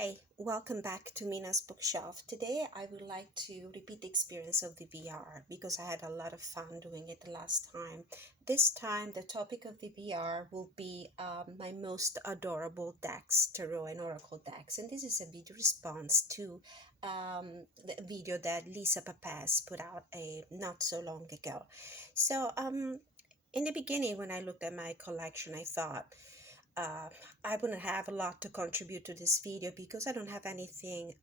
Hi, welcome back to Mina's bookshelf. Today I would like to repeat the experience of the VR because I had a lot of fun doing it the last time. This time the topic of the VR will be my most adorable decks, tarot and oracle decks. And this is a video response to the video that Lisa Papaz put out not so long ago. So in the beginning when I looked at my collection, I thought, uh, I wouldn't have a lot to contribute to this video because I don't have anything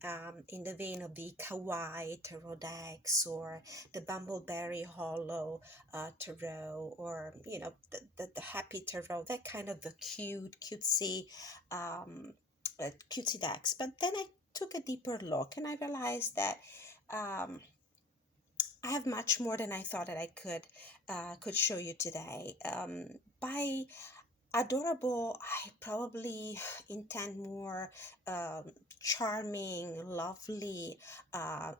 in the vein of the kawaii tarot decks or the bumbleberry hollow tarot, or the happy tarot, that kind of the um, cutesy decks. But then I took a deeper look and I realized that um, I have much more than I thought that I could show you today. By adorable, I probably intend more charming, lovely,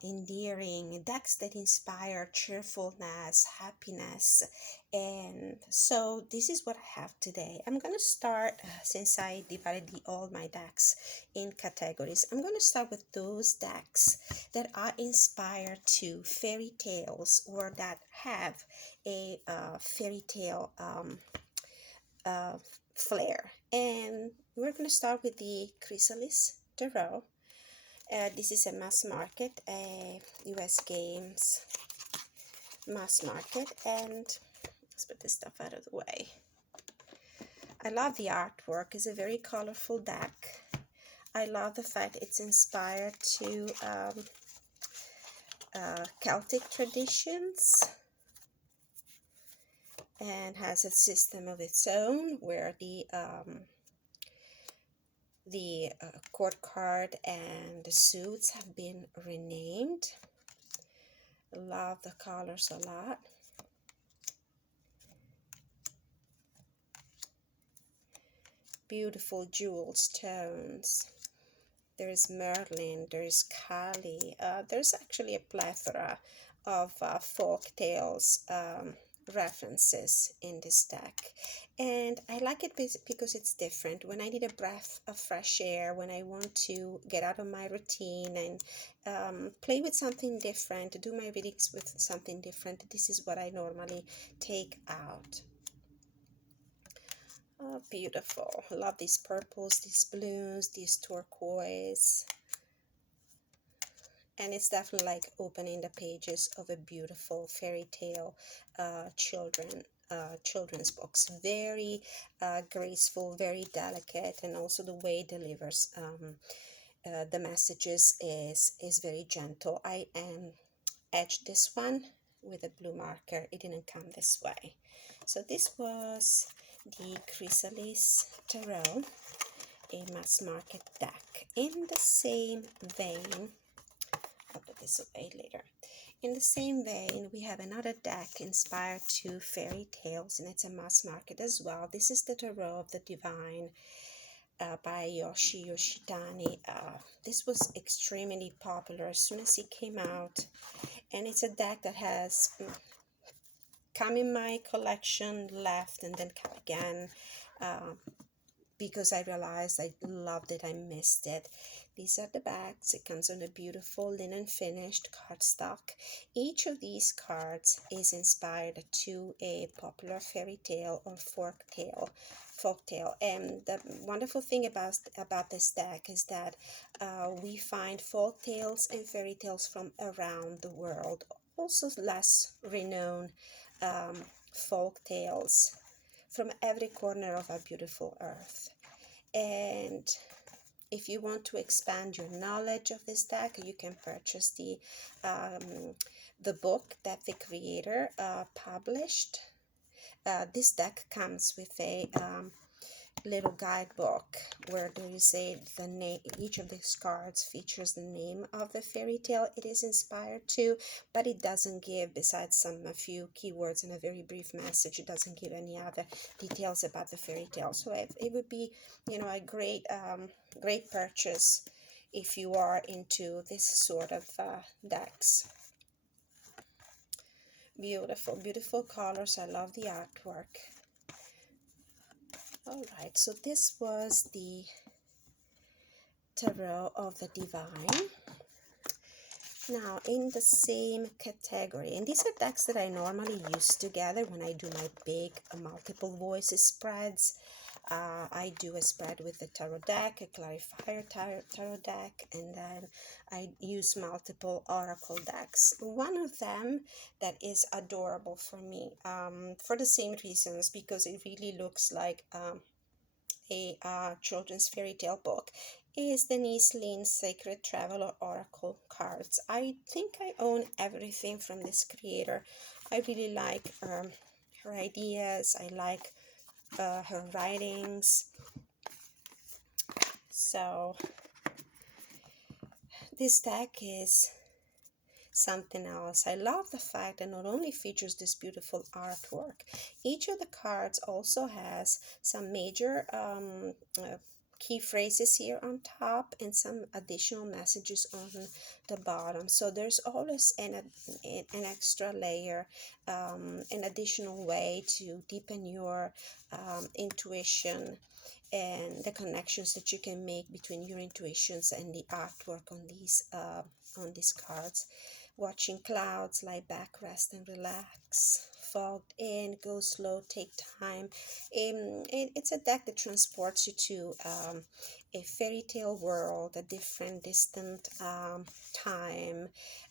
endearing decks that inspire cheerfulness, happiness. And so this is what I have today. I'm going to start, since I divided all my decks in categories, I'm going to start with those decks that are inspired to fairy tales or that have a fairy tale uh, flair. And we're going to start with the Chrysalis Tarot. This is a mass market, a US Games mass market, and let's put this stuff out of the way. I love the artwork. It's a very colorful deck. I love the fact it's inspired to Celtic traditions and has a system of its own where the court card and the suits have been renamed. Love the colors a lot. Beautiful jewel stones. There's Merlin, there's Kali. There's actually a plethora of folk tales references in this deck, and I like it because it's different. When I need a breath of fresh air, when I want to get out of my routine and play with something different, do my readings with something different, this is what I normally take out. Oh, beautiful. I love these purples, these blues, these turquoise. And it's definitely like opening the pages of a beautiful fairy tale children's books. Very graceful, very delicate, and also the way it delivers the messages is very gentle. I edged this one with a blue marker. It didn't come this way. So this was the Chrysalis Tarot, a mass market deck. In the same vein, I'll put this away later. In the same vein, we have another deck inspired to fairy tales, and it's a mass market as well. This is the Tarot of the Divine by Yoshitani. This was extremely popular as soon as it came out, and it's a deck that has come in my collection, left, and then come again. Because I realized I loved it, I missed it. These are the backs. It comes on a beautiful linen finished cardstock. Each of these cards is inspired to a popular fairy tale or folk tale. And the wonderful thing about this deck is that we find folk tales and fairy tales from around the world, also less renowned folk tales from every corner of our beautiful earth. And if you want to expand your knowledge of this deck, you can purchase the book that the creator published. This deck comes with a little guidebook where there is the name. Each of these cards features the name of the fairy tale it is inspired to, but it doesn't give, besides a few keywords and a very brief message, it doesn't give any other details about the fairy tale. So it would be, a great purchase if you are into this sort of decks. Beautiful, beautiful colors. I love the artwork. All right, so this was the Tarot of the Divine. Now, in the same category, and these are decks that I normally use together when I do my big multiple voices spreads. I do a spread with the tarot deck, a clarifier tarot deck, and then I use multiple oracle decks. One of them that is adorable for me, for the same reasons, because it really looks like a children's fairy tale book, is Denise Line's Sacred Traveler Oracle cards. I think I own everything from this creator. I really like her ideas. I like her writings. So this deck is something else. I love the fact that not only features this beautiful artwork, each of the cards also has some major key phrases here on top and some additional messages on the bottom. So there's always an extra layer, an additional way to deepen your intuition and the connections that you can make between your intuitions and the artwork on these cards. Watching clouds, lie back, rest and relax. Fogged in, go slow, take time. It's a deck that transports you to a fairy tale world, a different, distant time.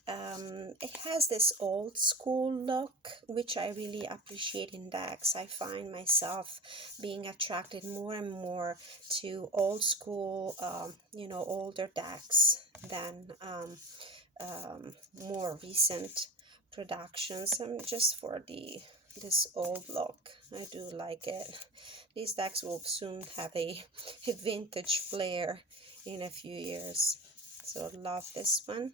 It has this old school look, which I really appreciate in decks. I find myself being attracted more and more to old school, older decks than more recent productions. Just for this old look, I do like it. These decks will soon have a vintage flair in a few years, so love this one.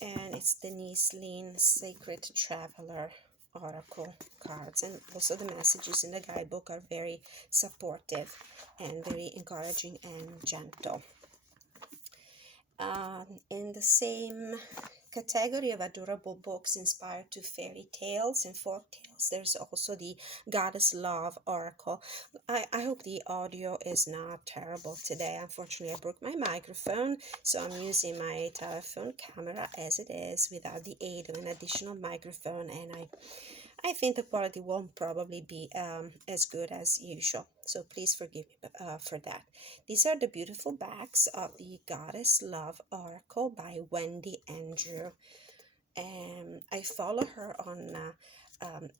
And it's Denise Line's Sacred Traveler Oracle cards, and also the messages in the guidebook are very supportive and very encouraging and gentle. In the same category of adorable books inspired to fairy tales and folk tales, there's also the Goddess Love Oracle. I hope the audio is not terrible today. Unfortunately, I broke my microphone, so I'm using my telephone camera as it is without the aid of an additional microphone, and I think the quality won't probably be as good as usual, so please forgive me for that. These are the beautiful backs of the Goddess Love Oracle by Wendy Andrew. And I follow her on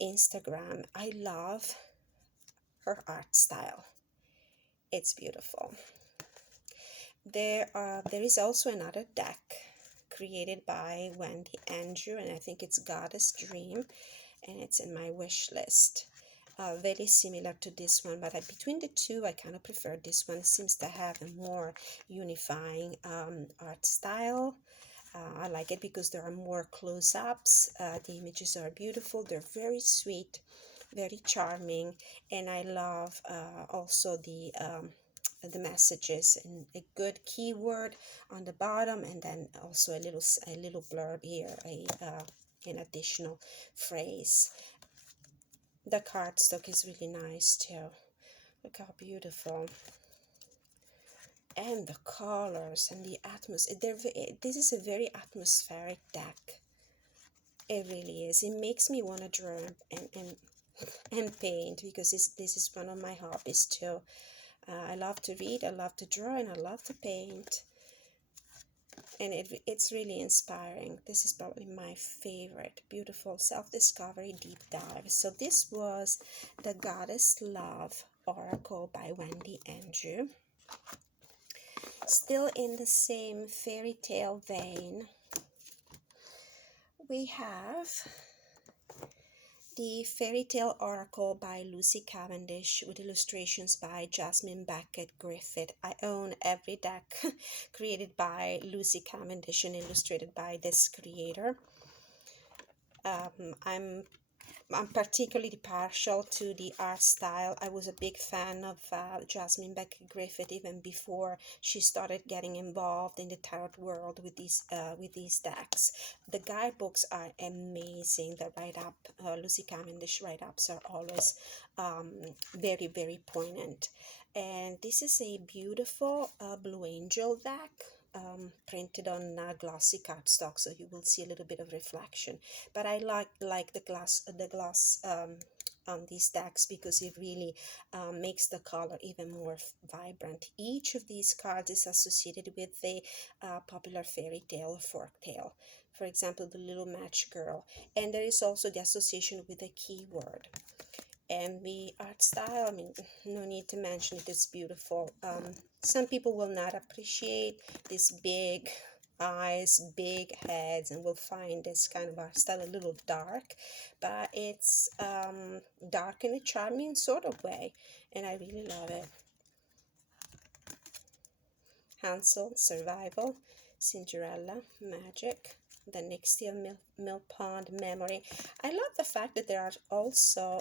Instagram. I love her art style. It's beautiful. There is also another deck created by Wendy Andrew, and I think it's Goddess Dream, and it's in my wish list. Very similar to this one, but between the two, I kind of prefer this one. It seems to have a more unifying art style. I like it because there are more close-ups. The images are beautiful. They're very sweet, very charming, and I love also the messages and a good keyword on the bottom, and then also a little blurb here, an additional phrase. The cardstock is really nice too. Look how beautiful. And the colors and the atmosphere. This is a very atmospheric deck. It really is. It makes me want to draw and paint, because this is one of my hobbies too. I love to read, I love to draw, and I love to paint. And it's really inspiring. This is probably my favorite. Beautiful self-discovery deep dive. So this was the Goddess Love Oracle by Wendy Andrew. Still in the same fairy tale vein, we have the Fairy Tale Oracle by Lucy Cavendish with illustrations by Jasmine Beckett Griffith. I own every deck created by Lucy Cavendish and illustrated by this creator. I'm particularly partial to the art style. I was a big fan of Jasmine Beckett Griffith even before she started getting involved in the tarot world with these decks. The guidebooks are amazing. The write-up, Lucy Cavendish write-ups are always very, very poignant. And this is a beautiful Blue Angel deck, printed on glossy cardstock, so you will see a little bit of reflection. But I like the gloss on these decks because it really makes the color even more vibrant. Each of these cards is associated with a popular fairy tale or folk tale. For example, the Little Match Girl, and there is also the association with a keyword. And the art style, I mean, no need to mention it, it's beautiful. Some people will not appreciate these big eyes, big heads, and will find this kind of art style a little dark, but it's dark in a charming sort of way, and I really love it. Hansel, survival. Cinderella, magic. The Nixie Mill Pond, memory. I love the fact that there are also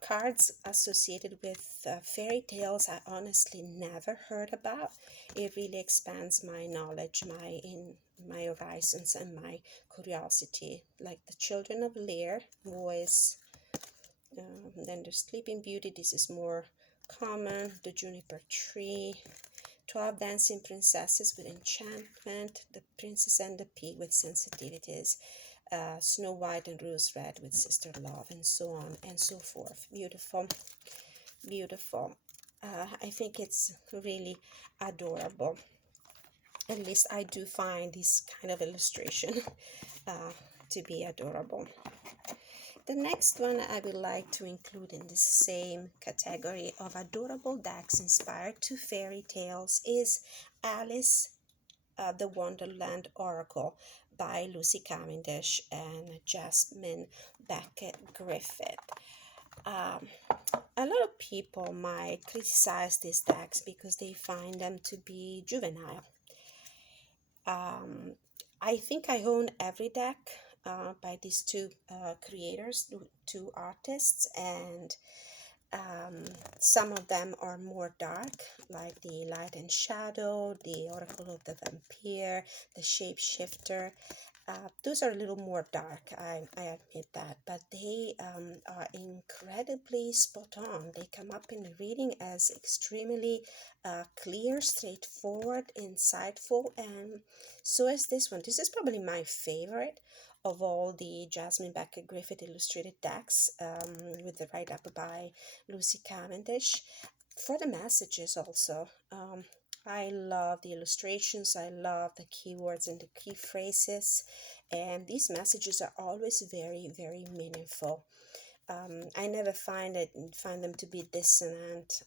cards associated with fairy tales I honestly never heard about. It really expands my knowledge, my horizons, and my curiosity. Like the Children of Lear, boys. Then the Sleeping Beauty. This is more common. The Juniper Tree. 12 Dancing Princesses with enchantment, The Princess and the Pea with sensitivities, Snow White and Rose Red with sister love, and so on and so forth. Beautiful, beautiful. I think it's really adorable. At least I do find this kind of illustration to be adorable. The next one I would like to include in the same category of adorable decks inspired to fairy tales is Alice, the Wonderland Oracle by Lucy Cavendish and Jasmine Beckett Griffith. A lot of people might criticize these decks because they find them to be juvenile. I think I own every deck by these two creators, two artists, and some of them are more dark, like the Light and Shadow, the Oracle of the Vampire, the Shapeshifter. Those are a little more dark, I admit that, but they are incredibly spot on. They come up in the reading as extremely clear, straightforward, insightful, and so is this one. This is probably my favorite of all the Jasmine Beckett Griffith illustrated decks, with the write-up by Lucy Cavendish. For the messages also, I love the illustrations, I love the keywords and the key phrases, and these messages are always very, very meaningful. I never find them to be dissonant.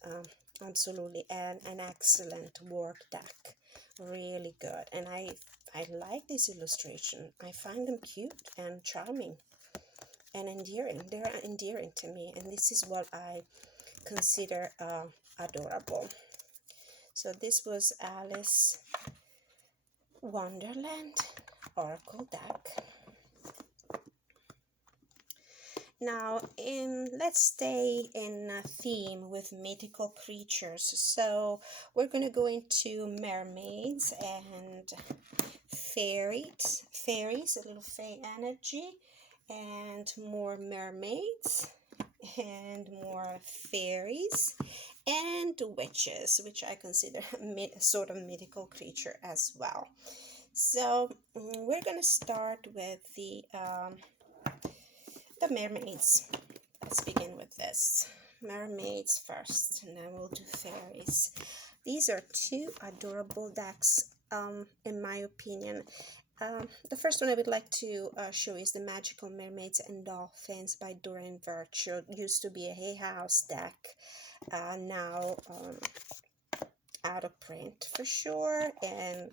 Absolutely, and an excellent work deck, really good. And I like this illustration. I find them cute and charming and endearing. They're endearing to me, and this is what I consider adorable. So this was Alice Wonderland Oracle deck. Now, let's stay in a theme with mythical creatures. So we're going to go into mermaids and fairies, a little fae energy, and more mermaids, and more fairies, and witches, which I consider a sort of mythical creature as well. So we're going to start with the mermaids. Let's begin with this. Mermaids first, and then we'll do fairies. These are two adorable decks, in my opinion. The first one I would like to show is the Magical Mermaids and Dolphins by Doreen Virtue. It used to be a Hay House deck, now out of print for sure, and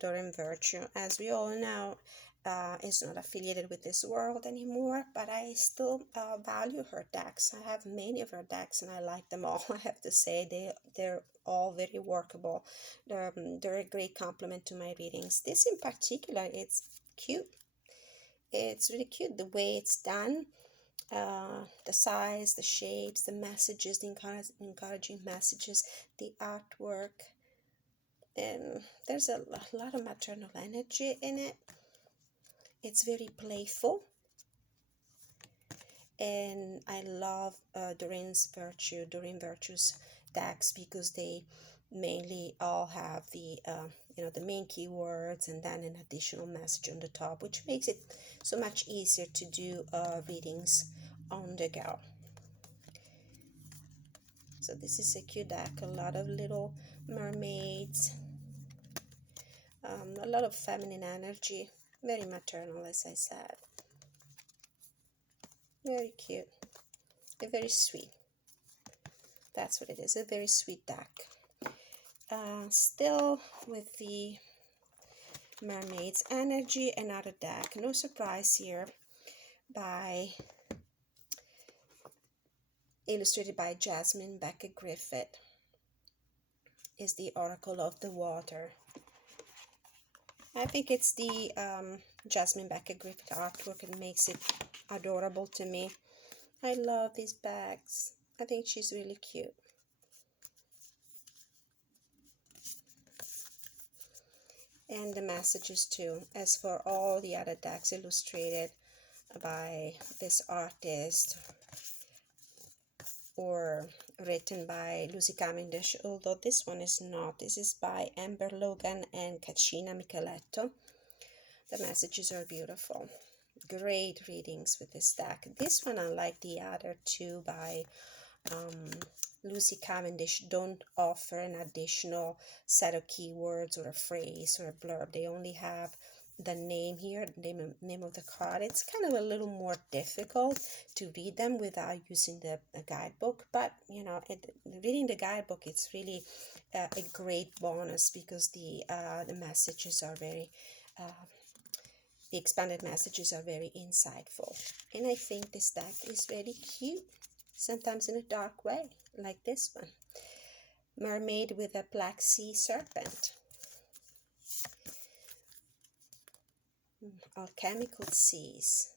Doreen Virtue, as we all know, is not affiliated with this world anymore, but I still value her decks. I have many of her decks and I like them all. I have to say they're all very workable. They're a great complement to my readings. This in particular, it's cute. It's really cute the way it's done. The size, the shapes, the messages, the encouraging messages, the artwork. And there's a lot of maternal energy in it. It's very playful, And I love Doreen Virtue's decks, because they mainly all have the the main keywords and then an additional message on the top, which makes it so much easier to do readings on the go. So this is a cute deck, a lot of little mermaids, a lot of feminine energy, very maternal, as I said. Very cute, very sweet. That's what it is, a very sweet deck. Still with the Mermaids energy, another deck, no surprise here, illustrated by Jasmine Becker Griffith, is the Oracle of the Water. I think it's the Jasmine Becker Griffith artwork that makes it adorable to me. I love these bags. I think she's really cute. And the messages too, as for all the other decks illustrated by this artist or written by Lucy Cavendish, although this one is not. This is by Amber Logan and Cacina Micheletto. The messages are beautiful. Great readings with this deck. This one, unlike the other two by Lucy Cavendish, don't offer an additional set of keywords or a phrase or a blurb. They only have the name here, the name of the card. It's kind of a little more difficult to read them without using the guidebook, but reading the guidebook, it's really a great bonus, because the messages are very the expanded messages are very insightful. And I think this deck is very cute, sometimes in a dark way, like this one. Mermaid with a Black Sea Serpent. Alchemical Seas.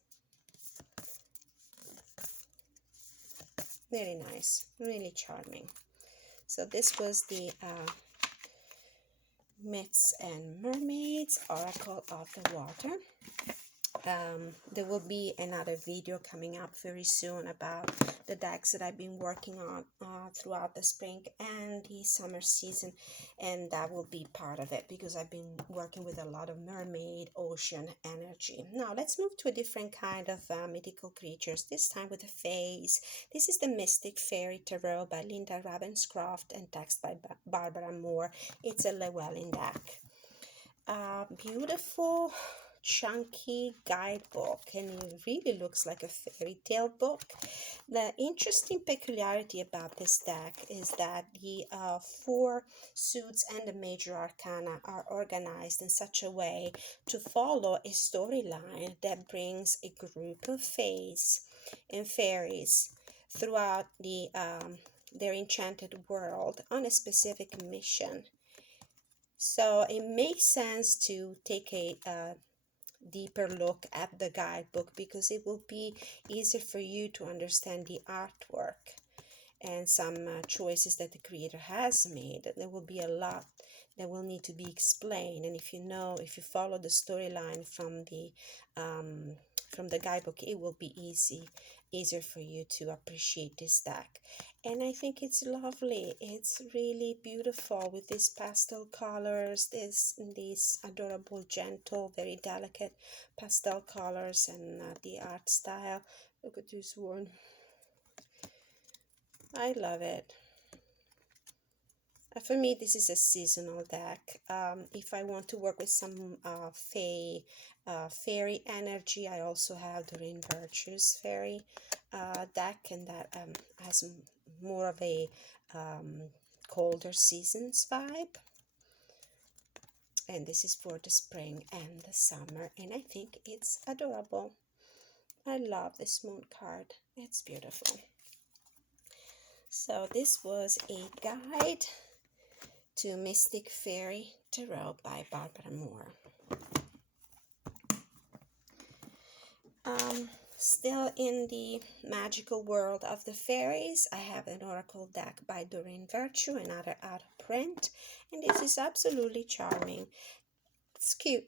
Very nice, really charming. So this was the Myths and Mermaids, Oracle of the Water. There will be another video coming up very soon about the decks that I've been working on throughout the spring and the summer season, and that will be part of it, because I've been working with a lot of mermaid ocean energy. Now let's move to a different kind of mythical creatures, this time with the fays. This is the Mystic Fairy Tarot by Linda Ravenscroft and text by Barbara Moore. It's a Llewellyn deck. Beautiful chunky guidebook, and it really looks like a fairy tale book. The interesting peculiarity about this deck is that the 4 suits and the major arcana are organized in such a way to follow a storyline that brings a group of fays and fairies throughout their enchanted world on a specific mission. So it makes sense to take a deeper look at the guidebook, because it will be easier for you to understand the artwork and some choices that the creator has made. There will be a lot that will need to be explained, and if you follow the storyline from the guidebook, it will be easier for you to appreciate this deck. And I think it's lovely. It's really beautiful with these pastel colors, these adorable, gentle, very delicate pastel colors, and the art style. Look at this one. I love it. For me, this is a seasonal deck. If I want to work with some fairy energy, I also have Doreen Virtue's fairy deck, and that has more of a colder seasons vibe. And this is for the spring and the summer, and I think it's adorable. I love this moon card. It's beautiful. So this was a guide to Mystic Fairy Tarot by Barbara Moore. Still in the magical world of the fairies, I have an oracle deck by Doreen Virtue, another out of print, and this is absolutely charming. It's cute,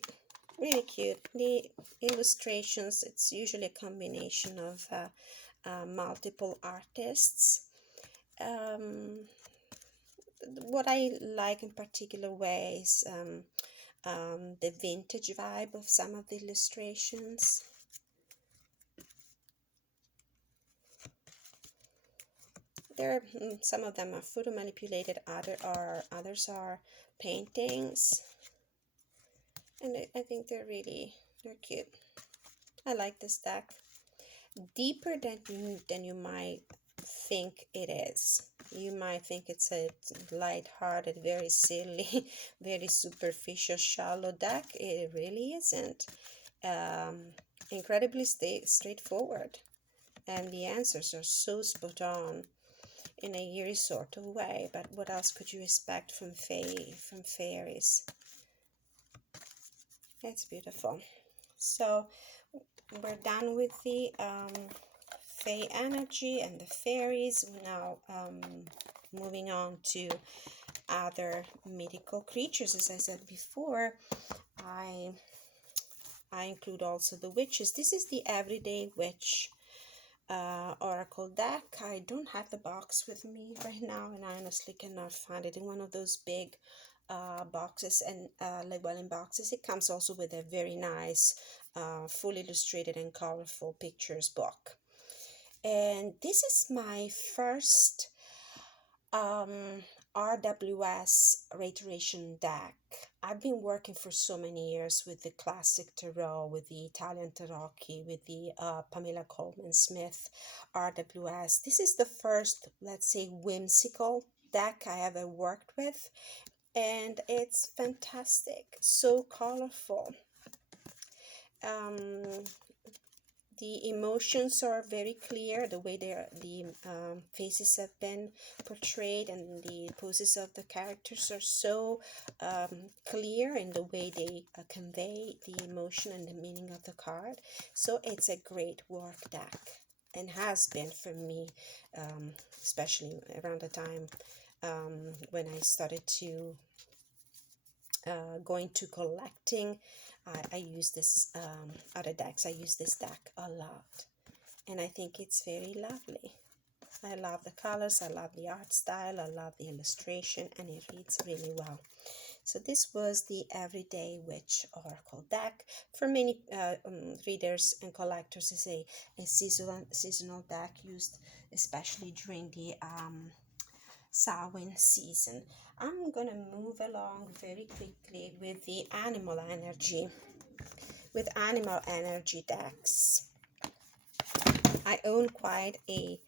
really cute. The illustrations, it's usually a combination of multiple artists. What I like in particular ways, the vintage vibe of some of the illustrations. Some of them are photo manipulated, others are paintings, and I think they're cute. I like this deck. Deeper than you might think it is. You might think it's a light-hearted, very silly, very superficial, shallow deck. It really isn't. Incredibly straightforward, and the answers are so spot on in a eerie sort of way. But what else could you expect from fairies? It's beautiful. So we're done with the Fae energy and the fairies. Now moving on to other mythical creatures. As I said before, I include also the witches. This is the Everyday Witch Oracle deck. I don't have the box with me right now, and I honestly cannot find it in one of those big boxes and Llewellyn boxes. It comes also with a very nice full illustrated and colorful pictures book. And this is my first RWS reiteration deck. I've been working for so many years with the classic tarot, with the Italian tarocchi, with the Pamela Coleman Smith RWS. This is the first, let's say, whimsical deck I ever worked with, and it's fantastic, so colorful. The emotions are very clear, the way the faces have been portrayed, and the poses of the characters are so clear in the way they convey the emotion and the meaning of the card. So it's a great work deck, and has been for me, especially around the time when I started to going to collecting. I use this other decks. I use this deck a lot, and I think it's very lovely. I love the colors, I love the art style, I love the illustration, and it reads really well. So this was the Everyday Witch Oracle deck. For many readers and collectors, it's a seasonal deck used especially during the Samhain season. I'm gonna move along very quickly with the animal energy decks. I own quite a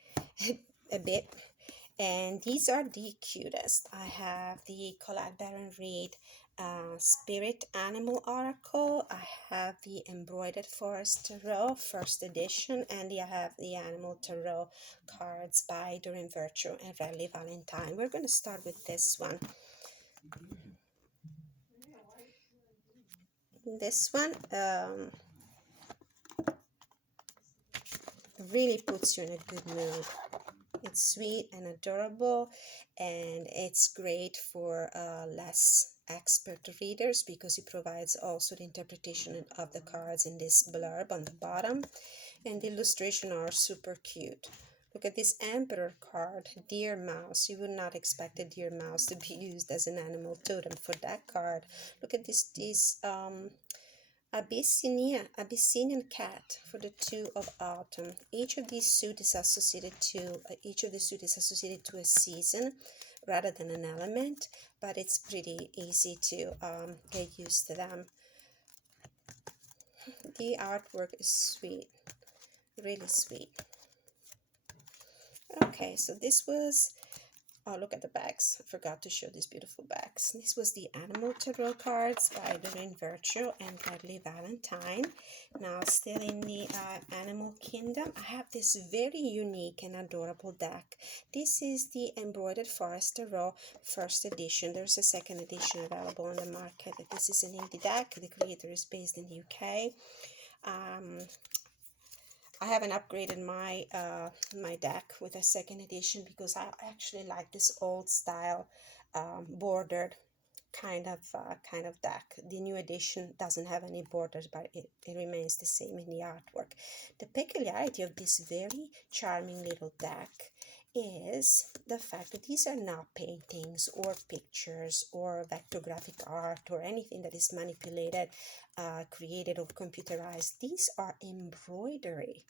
bit, and these are the cutest. I have the Colette Baron Reid Spirit Animal Oracle. I have the Embroidered Forester Tarot, first edition, and I have the Animal Tarot cards by Doreen Virtue and Rally Valentine. We're going to start with this one. This one really puts you in a good mood. It's sweet and adorable, and it's great for less expert readers because it provides also the interpretation of the cards in this blurb on the bottom, and the illustrations are super cute. Look at this Emperor card, Deer Mouse. You would not expect a deer mouse to be used as an animal totem for that card. Look at this Abyssinian cat for the 2 of autumn. Each of these suits is associated to a season rather than an element, but it's pretty easy to get used to them. The artwork is sweet, really sweet. Okay, so this was, oh, look at the backs. I forgot to show these beautiful backs. This was the Animal Tarot cards by Doreen Virtue and Bradley Valentine. Now, still in the Animal Kingdom, I have this very unique and adorable deck. This is the Embroidered Forester Tarot first edition. There's a second edition available on the market. This is an indie deck. The creator is based in the UK. I haven't upgraded my my deck with a second edition because I actually like this old style bordered kind of deck. The new edition doesn't have any borders, but it remains the same in the artwork. The peculiarity of this very charming little deck is the fact that these are not paintings or pictures or vectographic art or anything that is manipulated, created or computerized. These are embroidery.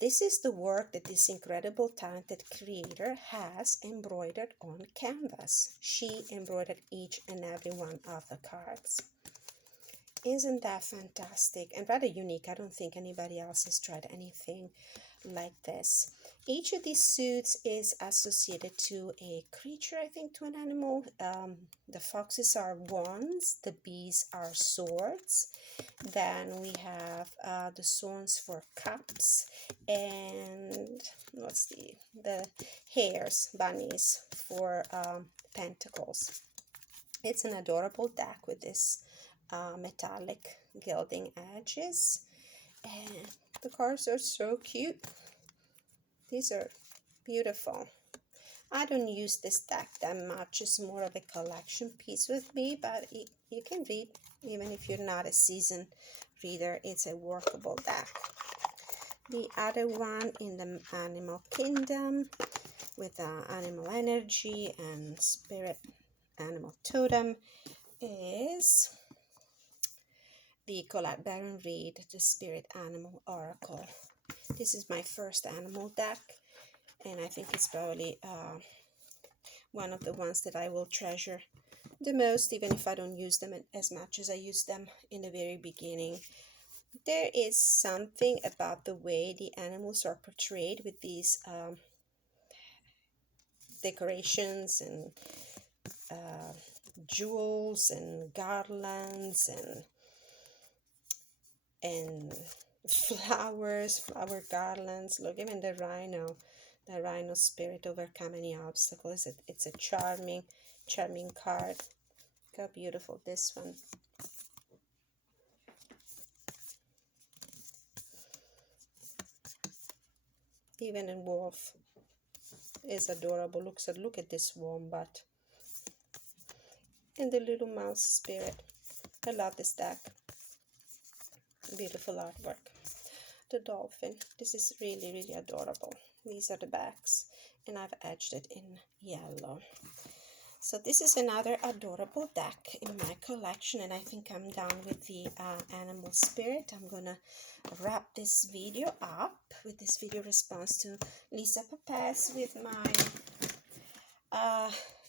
This is the work that this incredible talented creator has embroidered on canvas. She embroidered each and every one of the cards. Isn't that fantastic and rather unique? I don't think anybody else has tried anything like this. Each of these suits is associated to a creature, I think, to an animal. The foxes are wands, the bees are swords. Then we have the swans for cups, and what's the hares, bunnies for pentacles. It's an adorable deck with this metallic gilding edges, and the cards are so cute. These are beautiful. I don't use this deck that much. It's more of a collection piece with me, but you can read even if you're not a seasoned reader. It's a workable deck. The other one in the animal kingdom with animal energy and spirit animal totem is the Colette Baron Reed, the Spirit Animal Oracle. This is my first animal deck, and I think it's probably one of the ones that I will treasure the most, even if I don't use them as much as I used them in the very beginning. There is something about the way the animals are portrayed with these decorations and jewels and garlands and flower garlands. Look, even the rhino spirit overcome any obstacles. It's a charming card. Look how beautiful this one. Even a wolf is adorable. Look at this wombat and the little mouse spirit. I love this deck. Beautiful artwork. The dolphin. This is really adorable. These are the backs, and I've edged it in yellow. So this is another adorable deck in my collection, and I think I'm done with the animal spirit. I'm gonna wrap this video up with this video response to Lisa Papez with my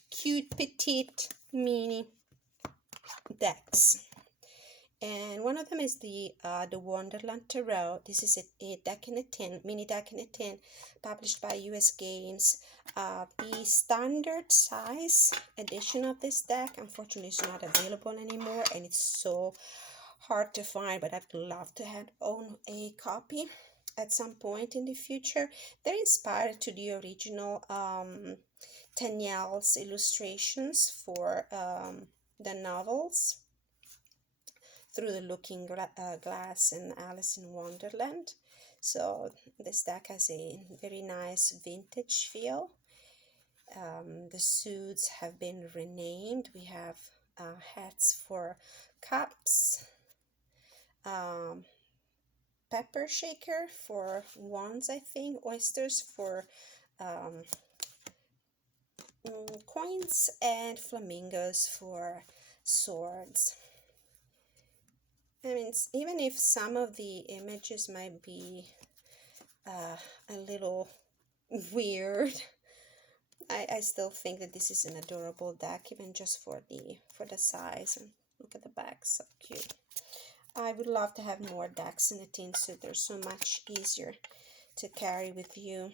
cute petite mini decks. And one of them is the Wonderland Tarot. This is a deck in a tin, mini deck in a tin, published by US Games. The standard size edition of this deck, unfortunately, is not available anymore, and it's so hard to find, but I'd love to own a copy at some point in the future. They're inspired to the original Danielle's illustrations for the novels, Through the Looking Glass and Alice in Wonderland. So this deck has a very nice vintage feel. The suits have been renamed. We have hats for cups, pepper shaker for wands, I think, oysters for coins, and flamingos for swords. I mean, even if some of the images might be a little weird, I still think that this is an adorable deck, even just for the size. And look at the back, so cute. I would love to have more decks in a tin suit. They're so much easier to carry with you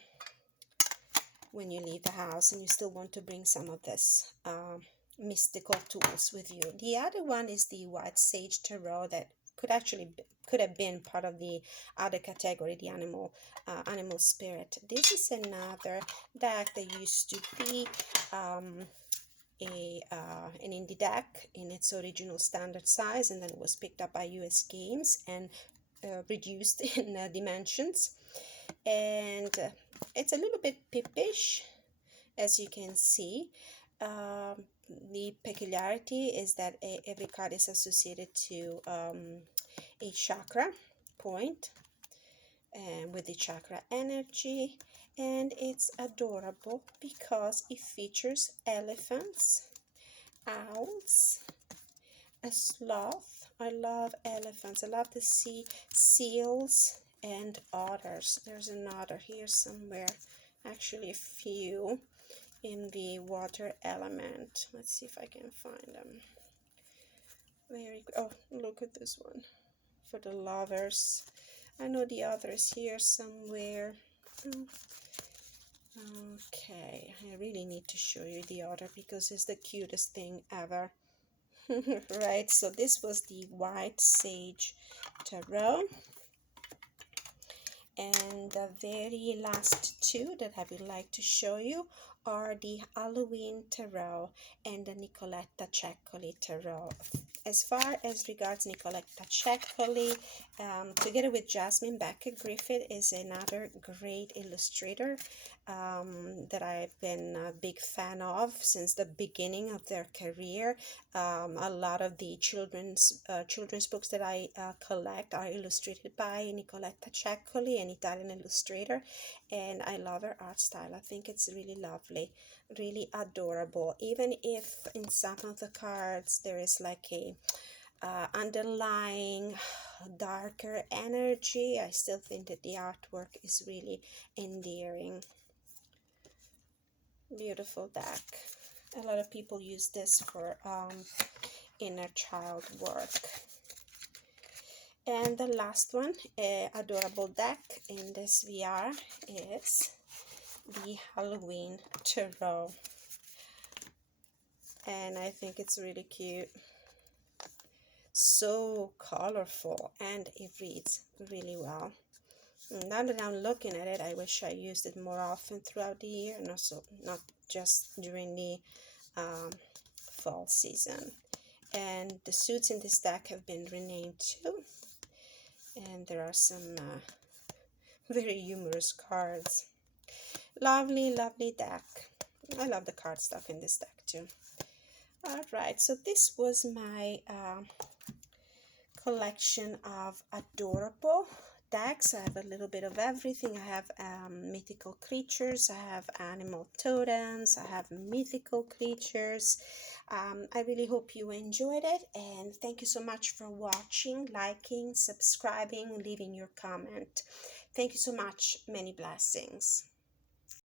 when you leave the house and you still want to bring some of this mystical tools with you. The other one is the White Sage Tarot that could have been part of the other category, the animal spirit. This is another deck that used to be an indie deck in its original standard size, and then it was picked up by US Games and reduced in dimensions, and it's a little bit pippish, as you can see, the peculiarity is that every card is associated to a chakra point, and with the chakra energy, and it's adorable because it features elephants, owls, a sloth. I love elephants. I love to see seals and otters. There's an otter here somewhere, actually a few in the water element. Let's see if I can find them. Very good. Oh, look at this one for the lovers. I know the other is here somewhere. Okay, I really need to show you the other because it's the cutest thing ever. Right, so this was the White Sage Tarot. And the very last two that I would like to show you are the Halloween Tarot and the Nicoletta Ceccoli Tarot. As far as regards Nicoletta Ceccoli, together with Jasmine Becker-Griffith, is another great illustrator that I've been a big fan of since the beginning of their career. A lot of the children's books that I collect are illustrated by Nicoletta Ceccoli, an Italian illustrator, and I love her art style. I think it's really lovely, really adorable. Even if in some of the cards there is like a underlying darker energy, I still think that the artwork is really endearing. Beautiful deck. A lot of people use this for inner child work. And the last one, adorable deck in this VR, is the Halloween Tarot. And I think it's really cute. So colorful, and it reads really well. Now that I'm looking at it, I wish I used it more often throughout the year, and also not just during the fall season. And the suits in this deck have been renamed too, and there are some very humorous cards. Lovely, lovely deck. I love the card stuff in this deck too. Alright, so this was my collection of adorable decks. I have a little bit of everything. I have mythical creatures, I have animal totems, I have mythical creatures. I really hope you enjoyed it, and thank you so much for watching, liking, subscribing, leaving your comment. Thank you so much. Many blessings.